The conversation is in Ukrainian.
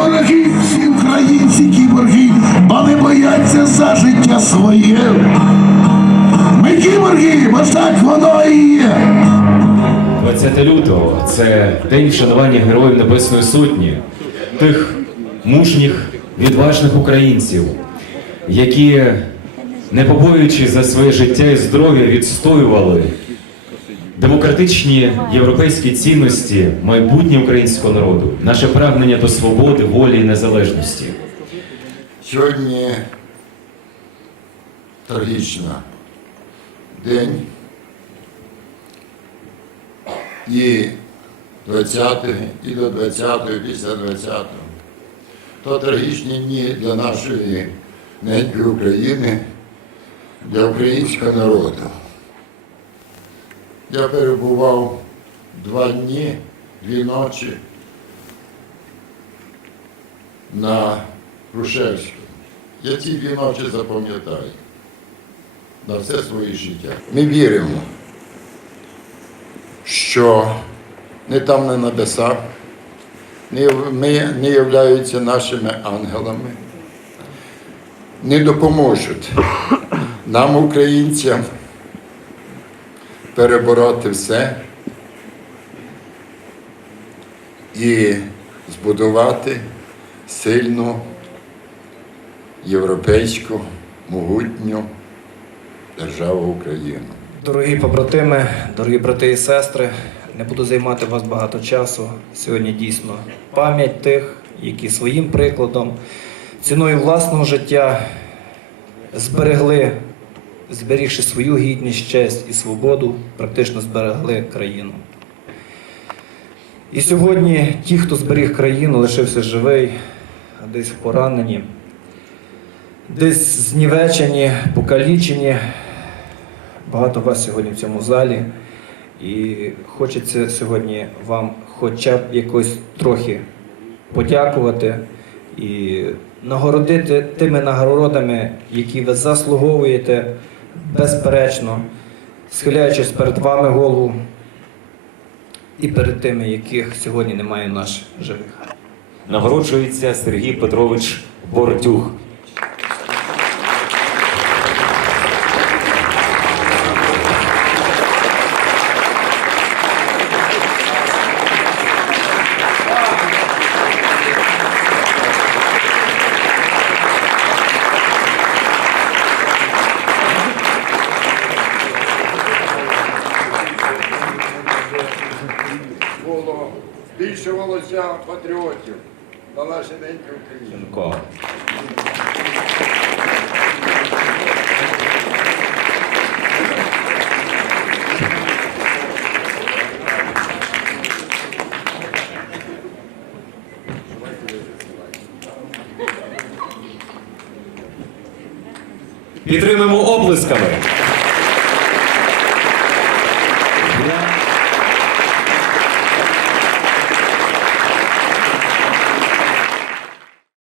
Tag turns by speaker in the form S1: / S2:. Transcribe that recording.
S1: вороги, всі українці кіборги, бо не бояться за життя своє. Ми кіборги, бо так воно і є.
S2: 20 лютого це день вшанування Героїв Небесної Сотні, тих мужніх, відважних українців, які, не побоюючись за своє життя і здоров'я, відстоювали демократичні європейські цінності майбутнє українського народу, наше прагнення до свободи, волі і незалежності.
S3: Сьогодні трагічна день. І 20 і до 20 після 20-го. То трагічні дні для нашої ненької України, для українського народу. Я перебував два дні, дві ночі на Грушевському. Я ці дві ночі запам'ятаю на все своє життя. Ми віримо, що не там на небесах, не, ми не являються нашими ангелами, не допоможуть нам, українцям, перебороти все і збудувати сильну європейську могутню державу Україну.
S4: Дорогі побратими, дорогі брати і сестри, не буду займати вас багато часу. Сьогодні дійсно пам'ять тих, які своїм прикладом, ціною власного життя зберегли, зберігши свою гідність, честь і свободу, практично зберегли країну. І сьогодні ті, хто зберіг країну, лишився живий, десь поранені, десь знівечені, покалічені. Багато вас сьогодні в цьому залі. І хочеться сьогодні вам хоча б якось трохи подякувати і нагородити тими нагородами, які ви заслуговуєте безперечно, схиляючись перед вами голову і перед тими, яких сьогодні немає в нас живих.
S2: Нагороджується Сергій Петрович Бордюг.
S3: Збільшувалося патріотів на нашій ненькій Україні.
S2: Ко. Підтримаємо оплесками.